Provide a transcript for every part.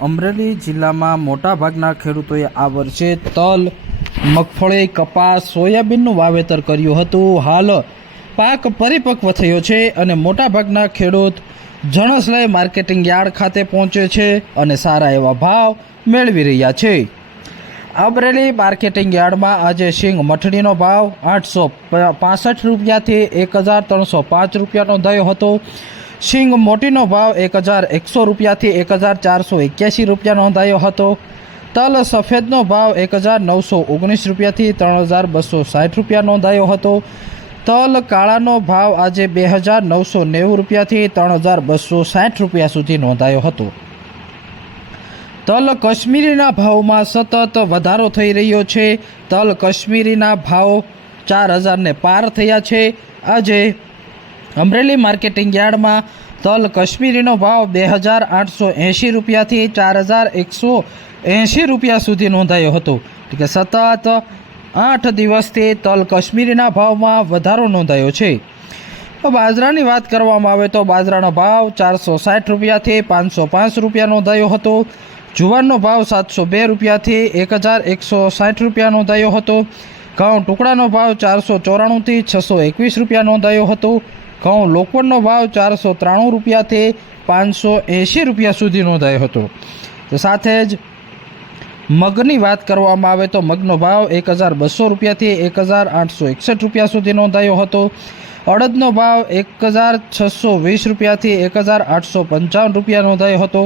અમરેલી જિલ્લામાં મોટાભાગના ખેડૂતોએ આ વર્ષે તલ, મગફળી, કપાસ, સોયાબીનનું વાવેતર કર્યું હતું. હાલ પાક પરિપક્વ થયો છે અને મોટાભાગના ખેડૂત જણસ લઈ માર્કેટિંગ યાર્ડ ખાતે પહોંચે છે અને સારા એવા ભાવ મેળવી રહ્યા છે. અમરેલી માર્કેટિંગ યાર્ડમાં આજે સિંગ મઠડીનો ભાવ આઠસો પાસઠ રૂપિયાથી એક હજાર ત્રણસો પાંચ રૂપિયાનો થયો હતો. સિંગ મોટીનો ભાવ એક હજાર એકસો રૂપિયાથી એક હજાર ચારસો એક્યાસી રૂપિયા નોંધાયો હતો. તલ સફેદનો ભાવ એક હજાર નવસો ઓગણીસ રૂપિયાથી ત્રણ હજાર બસો સાઠ રૂપિયા નોંધાયો હતો. તલ કાળાનો ભાવ આજે બે હજાર નવસો નેવું રૂપિયાથી ત્રણ હજાર બસો સાઠ રૂપિયા સુધી નોંધાયો હતો. તલ કશ્મીરીના ભાવમાં સતત વધારો થઈ રહ્યો છે. તલ કશ્મીરીના ભાવ ચાર હજારને પાર થયા છે. આજે અમરેલી માર્કેટિંગ યાર્ડમાં તલ કશ્મીરીનો ભાવ બે હજાર આઠસો એંશી રૂપિયાથી ચાર હજાર એકસો એંશી રૂપિયા સુધી નોંધાયો હતો. કે સતત આઠ દિવસથી તલ કશ્મીરીના ભાવમાં વધારો નોંધાયો છે. બાજરાની વાત કરવામાં આવે તો બાજરાનો ભાવ ચારસો સાઠ રૂપિયાથી પાંચસો પાંચ રૂપિયા નોંધાયો હતો. જુવારનો ભાવ સાતસો બે રૂપિયાથી એક હજાર એકસો સાઠ રૂપિયા નોંધાયો હતો. ઘઉં ટુકડાનો ભાવ ચારસો ચોરાણુંથી છસો એકવીસ રૂપિયા નોંધાયો હતો. ઘઉં લોકવણનો ભાવ ચારસો ત્રાણું રૂપિયાથી પાંચસો એંશી રૂપિયા સુધી નોંધાયો હતો. સાથે જ મગની વાત કરવામાં આવે તો મગનો ભાવ એક હજાર બસો રૂપિયાથી એક હજાર આઠસો એકસઠ રૂપિયા સુધી નોંધાયો હતો. અડદનો ભાવ એક હજાર છસો વીસ રૂપિયાથી એક હજાર આઠસો પંચાવન રૂપિયા નોંધાયો હતો.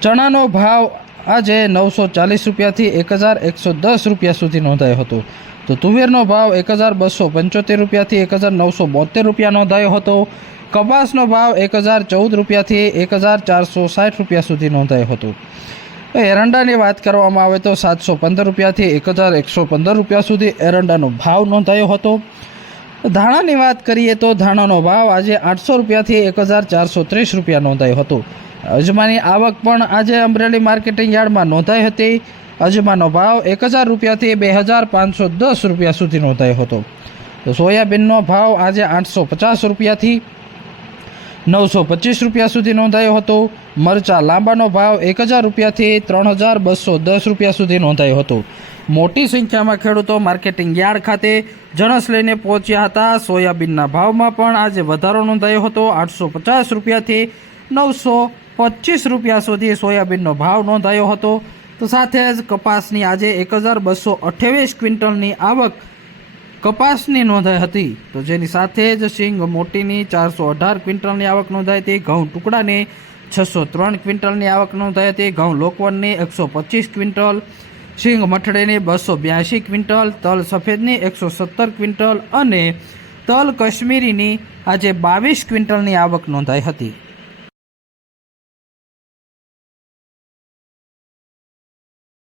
ચણાનો ભાવ આજે નવસો ચાલીસ રૂપિયાથી એક હજાર એકસો દસ રૂપિયા સુધી નોંધાયો હતો. તો તુવેરનો ભાવ એક હજાર બસો પંચોતેર રૂપિયાથી એક હજાર નવસો બોતેર રૂપિયા નોંધાયો હતો. કપાસનો ભાવ એક હજાર ચૌદ રૂપિયાથી એક હજાર ચારસો સાઠ રૂપિયા સુધી નોંધાયો હતો. એરંડાની વાત કરવામાં આવે તો સાતસો પંદર રૂપિયાથી એક હજાર એકસો પંદર રૂપિયા સુધી એરંડાનો ભાવ નોંધાયો હતો. ધાણાની વાત કરીએ તો ધાણાનો ભાવ આજે આઠસો રૂપિયાથી એક હજાર ચારસો ત્રીસ રૂપિયા નોંધાયો હતો. અજમાની આવક પણ આજે અમરેલી માર્કેટિંગ યાર્ડમાં નોંધાઈ હતી. અજમાનો ભાવ એક હજાર રૂપિયાથી બે હજાર પાંચસો દસ રૂપિયા સુધી નોંધાયો હતો. સોયાબીનનો ભાવ આજે આઠસો પચાસ રૂપિયાથી નવસો પચીસ રૂપિયા સુધી નોંધાયો હતો. મરચા લાંબાનો ભાવ એક હજાર રૂપિયાથી ત્રણ હજાર બસો દસ રૂપિયા સુધી નોંધાયો હતો. મોટી સંખ્યામાં ખેડૂતો માર્કેટિંગ યાર્ડ ખાતે જણસ લઈને પહોંચ્યા હતા. સોયાબીનના ભાવમાં પણ આજે વધારો નોંધાયો હતો. આઠસો પચાસ રૂપિયાથી નવસો પચીસ રૂપિયા સુધી સોયાબીનનો ભાવ નોંધાયો હતો. તો સાથે જ કપાસની આજે એક હજાર બસો અઠ્યાવીસ ક્વિન્ટલની આવક કપાસની નોંધાઈ હતી. તો જેની સાથે જ સિંગ મોટીની ચારસો અઢાર ક્વિન્ટલની આવક નોંધાઈ હતી. ઘઉં ટુકડાની છસો ત્રણ ક્વિન્ટલની આવક નોંધાઈ હતી. ઘઉં લોકવનની એકસો પચીસ ક્વિન્ટલ, સિંગ મઠડેની બસો બ્યાસી ક્વિન્ટલ, તલ સફેદની એકસો સત્તર ક્વિન્ટલ અને તલ કશ્મીરીની આજે બાવીસ ક્વિન્ટલની આવક નોંધાઈ હતી.